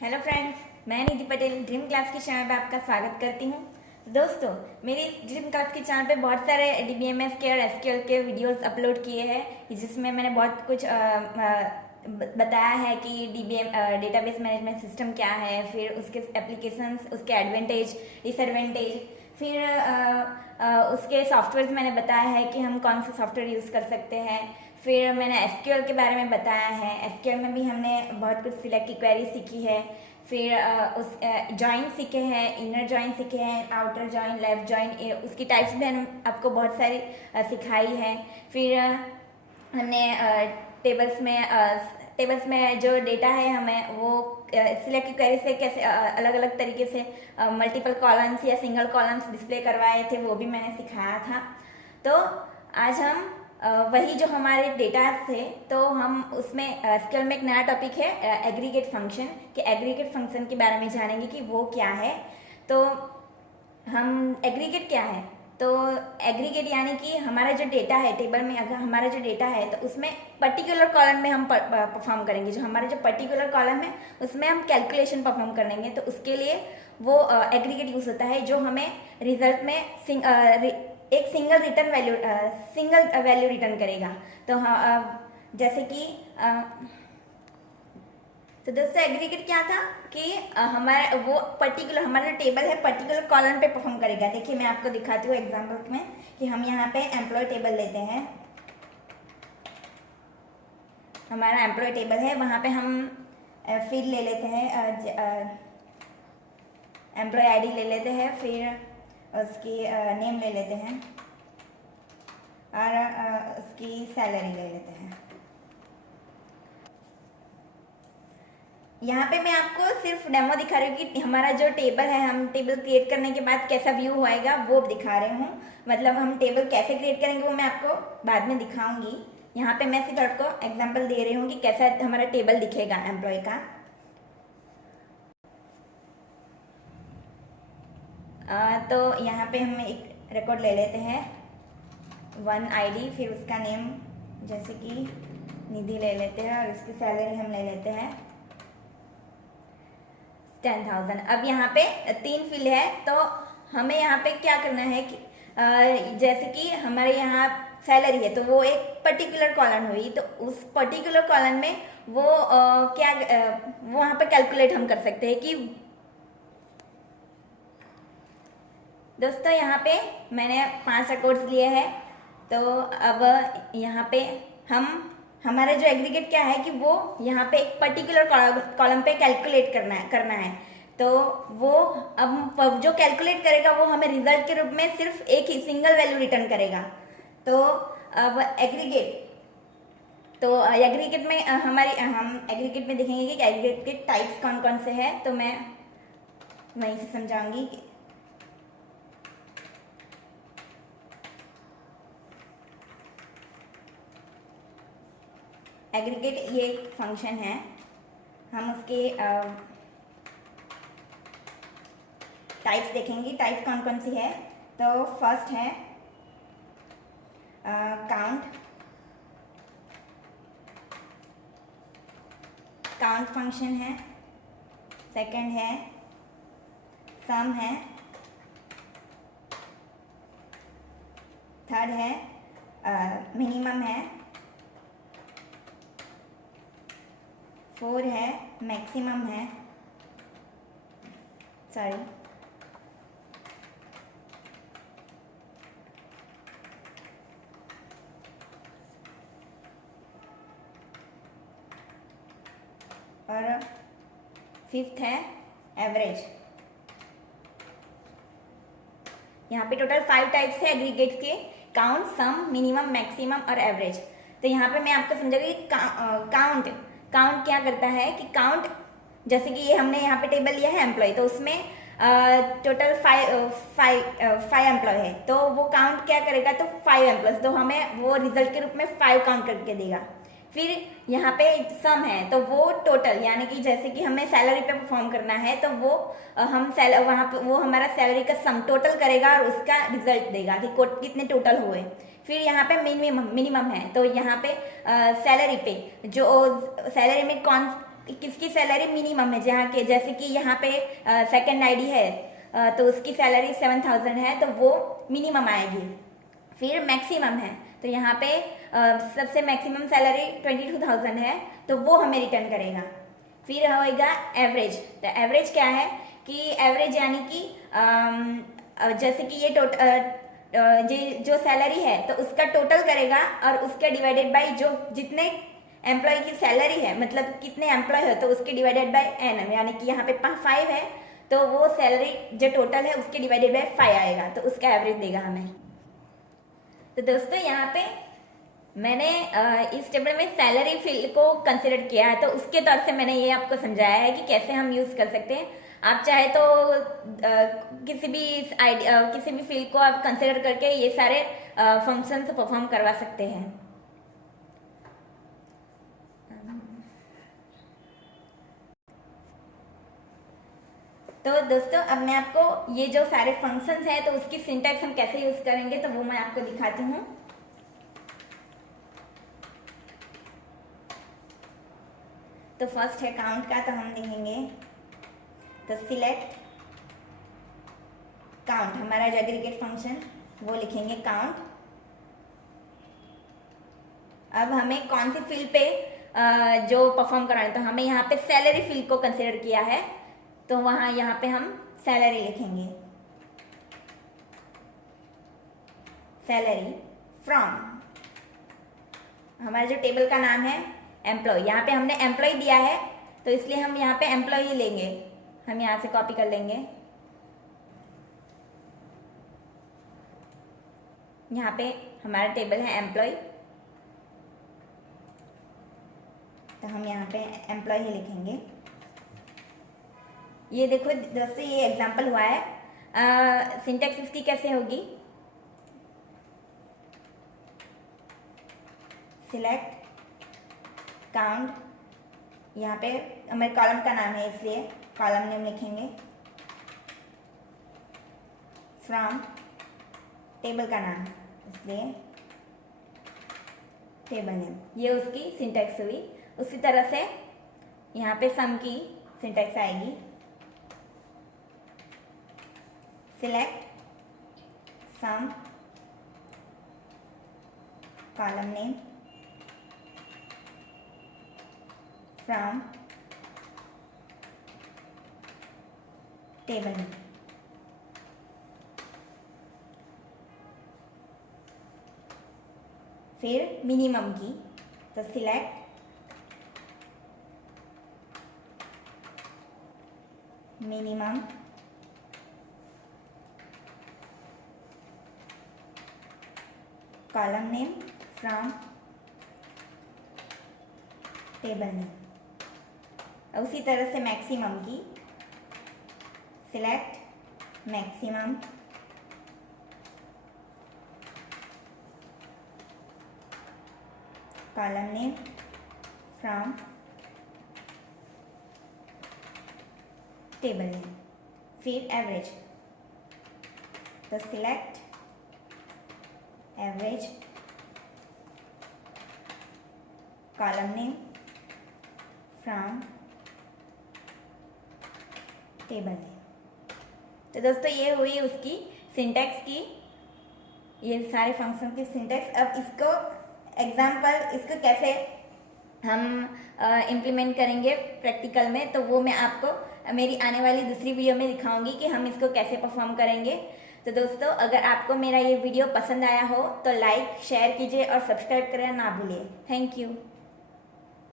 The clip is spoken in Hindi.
हेलो फ्रेंड्स, मैं निधि पटेल ड्रीम क्लास के चैनल पे आपका स्वागत करती हूँ। दोस्तों, मेरी ड्रीम क्लास के चैनल पे बहुत सारे डीबीएमएस के और एसक्यूएल के वीडियोस अपलोड किए हैं, जिसमें मैंने बहुत कुछ बताया है कि डीबीएम डेटाबेस मैनेजमेंट सिस्टम क्या है, फिर उसके एप्लीकेशंस, उसके एडवांटेज, डिसएडवांटेज, फिर उसके सॉफ्टवेयर मैंने बताया है कि हम कौन सा सॉफ्टवेयर यूज़ कर सकते हैं। फिर मैंने एसक्यूएल के बारे में बताया है। एसक्यूएल में भी हमने बहुत कुछ सिलेक्ट की क्वेरी सीखी है। फिर उस जॉइन सीखे हैं, इनर जॉइन सीखे हैं, आउटर जॉइन, लेफ्ट जॉइन, उसकी टाइप्स भी हम आपको बहुत सारी सिखाई है। फिर हमने टेबल्स में जो डेटा है हमें वो सिलेक्ट की क्वेरी से कैसे अलग अलग तरीके से मल्टीपल कॉलम्स या सिंगल कॉलम्स डिस्प्ले करवाए थे, वो भी मैंने सिखाया था। तो आज हम वही जो हमारे डेटा थे, तो हम उसमें एसक्यूएल में एक नया टॉपिक है एग्रीगेट फंक्शन, कि एग्रीगेट फंक्शन के बारे में जानेंगे कि वो क्या है। तो हम एग्रीगेट क्या है, तो एग्रीगेट यानी कि हमारा जो डेटा है टेबल में, अगर हमारा जो डेटा है तो उसमें पर्टिकुलर कॉलम में हम परफॉर्म करेंगे। जो हमारा जो पर्टिकुलर कॉलम है उसमें हम कैलकुलेशन परफॉर्म करेंगे, तो उसके लिए वो एग्रीगेट यूज होता है, जो हमें रिजल्ट में एक सिंगल वैल्यू रिटर्न करेगा। तो हाँ, जैसे कि तो दोस्तों एग्रीगेट क्या था कि हमारा वो पर्टिकुलर, हमारा जो टेबल है पर्टिकुलर कॉलम पे परफॉर्म करेगा। देखिए मैं आपको दिखाती हूँ एग्जांपल में कि हम यहाँ पे एम्प्लॉय टेबल लेते हैं। हमारा एम्प्लॉय टेबल है, वहाँ पे हम फील्ड ले लेते हैं, एम्प्लॉय आईडी ले लेते हैं, फिर उसकी नेम ले लेते हैं और उसकी सैलरी ले लेते हैं। यहाँ पे मैं आपको सिर्फ डेमो दिखा रही हूँ कि हमारा जो टेबल है, हम टेबल क्रिएट करने के बाद कैसा व्यू होएगा वो दिखा रही हूँ। मतलब हम टेबल कैसे क्रिएट करेंगे वो मैं आपको बाद में दिखाऊंगी। यहाँ पे मैं सिर्फ आपको एग्जांपल दे रही हूँ कि कैसा हमारा टेबल दिखेगा एम्प्लॉय का। तो यहाँ पे हम एक रिकॉर्ड ले लेते हैं, वन आईडी, फिर उसका नेम जैसे कि निधि ले लेते हैं और उसकी सैलरी हम ले लेते हैं 10,000। अब यहाँ पे 3 फील्ड है, तो हमें यहाँ पे क्या करना है कि जैसे कि हमारे यहाँ सैलरी है तो वो एक पर्टिकुलर कॉलम हुई, तो उस पर्टिकुलर कॉलम में वो वो वहाँ पे कैलकुलेट हम कर सकते हैं कि दोस्तों यहाँ पे मैंने 5 रिकॉर्ड्स लिए हैं। तो अब यहाँ पे हमारा जो एग्रीगेट क्या है कि वो यहाँ पे एक पर्टिकुलर कॉलम पे कैलकुलेट करना है। तो वो अब जो कैलकुलेट करेगा वो हमें रिजल्ट के रूप में सिर्फ एक ही सिंगल वैल्यू रिटर्न करेगा। तो अब एग्रीगेट में हम एग्रीगेट में देखेंगे कि एग्रीगेट के टाइप्स कौन कौन से हैं, तो मैं वहीं से समझाऊंगी। एग्रीगेट ये एक फंक्शन है, हम उसके टाइप्स देखेंगे, टाइप्स कौन कौन सी है। तो फर्स्ट है काउंट फंक्शन है, सेकंड है सम है, थर्ड है मिनिमम है, 4 है मैक्सिमम है, सॉरी और 5th है एवरेज। यहाँ पे टोटल 5 टाइप्स है एग्रीगेट के, काउंट, सम, मिनिमम, मैक्सिमम और एवरेज। तो यहाँ पे मैं आपको समझाऊंगी काउंट क्या करता है कि काउंट, जैसे कि ये हमने यहाँ पे टेबल लिया है एम्प्लॉय, तो उसमें टोटल 5 एम्प्लॉय है, तो वो काउंट क्या करेगा, तो 5 एम्प्लॉय, तो हमें वो रिजल्ट के रूप में 5 काउंट करके देगा। फिर यहाँ पे सम है, तो वो टोटल, यानी कि जैसे कि हमें सैलरी पे परफॉर्म करना है, तो वो वहाँ पे वो हमारा सैलरी का सम टोटल करेगा और उसका रिजल्ट देगा कि कितने टोटल हुए। फिर यहाँ पे मिनिमम है, तो यहाँ पे सैलरी पे जो सैलरी में कौन किसकी सैलरी मिनिमम है, जहाँ के जैसे कि यहाँ पे सेकंड आईडी है तो उसकी सैलरी 7,000 है तो वो मिनिमम आएगी। फिर मैक्सिमम है तो यहाँ पे सबसे मैक्सिमम सैलरी 22,000 है तो वो हमें रिटर्न करेगा। फिर होएगा एवरेज। तो एवरेज क्या है कि एवरेज यानी कि जैसे कि ये जो सैलरी है तो उसका टोटल करेगा और उसके डिवाइडेड बाय जो जितने एम्प्लॉय की सैलरी है, मतलब कितने एम्प्लॉय है तो उसके डिवाइडेड बाय एन, यानी कि यहाँ पे 5 है तो वो सैलरी जो टोटल है उसके डिवाइडेड बाय 5 आएगा तो उसका एवरेज देगा हमें। तो दोस्तों यहाँ पे मैंने इस टेबल में सैलरी फील्ड को कंसिडर किया है तो उसके तौर से मैंने ये आपको समझाया है कि कैसे हम यूज़ कर सकते हैं। आप चाहे तो किसी भी फील्ड को आप कंसिडर करके ये सारे फंक्शंस परफॉर्म करवा सकते हैं। तो दोस्तों अब मैं आपको ये जो सारे फंक्शंस हैं तो उसकी सिंटैक्स हम कैसे यूज करेंगे तो वो मैं आपको दिखाती हूँ। तो फर्स्ट है काउंट का, तो हम लिखेंगे तो सिलेक्ट काउंट, हमारा जो एग्रीगेट फंक्शन वो लिखेंगे काउंट। अब हमें कौन सी फील्ड पे जो परफॉर्म कराना है तो हमें यहाँ पे सैलरी फील्ड को कंसिडर किया है तो यहाँ पे हम सैलरी लिखेंगे, सैलरी फ्रॉम, हमारा जो टेबल का नाम है एम्प्लॉय, यहाँ पे हमने एम्प्लॉय दिया है तो इसलिए हम यहाँ पे एम्प्लॉय ही लेंगे। हम यहाँ से कॉपी कर लेंगे, यहाँ पे हमारा टेबल है एम्प्लॉय तो हम यहाँ पे एम्प्लॉय ही लिखेंगे। ये देखो दोस्तों ये एग्जांपल हुआ है। सिंटैक्स इसकी कैसे होगी, सिलेक्ट काउंट, यहाँ पे हमारे कॉलम का नाम है इसलिए कॉलम नेम लिखेंगे, फ्रॉम टेबल का नाम इसलिए टेबल नेम, ये उसकी सिंटैक्स हुई। उसी तरह से यहाँ पे सम की सिंटैक्स आएगी, select sum column name from table name. फिर मिनिमम की तो select minimum column name from table name. उसी तरह से मैक्सिमम की select maximum column name from table name. फिर एवरेज तो select average column name from table name. तो दोस्तों ये हुई उसकी सिंटैक्स की, ये सारे फंक्शन की सिंटैक्स। अब इसको एग्जाम्पल इसको कैसे हम इम्प्लीमेंट करेंगे प्रैक्टिकल में तो वो मैं आपको मेरी आने वाली दूसरी वीडियो में दिखाऊंगी कि हम इसको कैसे परफॉर्म करेंगे। तो दोस्तों अगर आपको मेरा ये वीडियो पसंद आया हो तो लाइक शेयर कीजिए और सब्सक्राइब करना ना भूलिए। Thank you.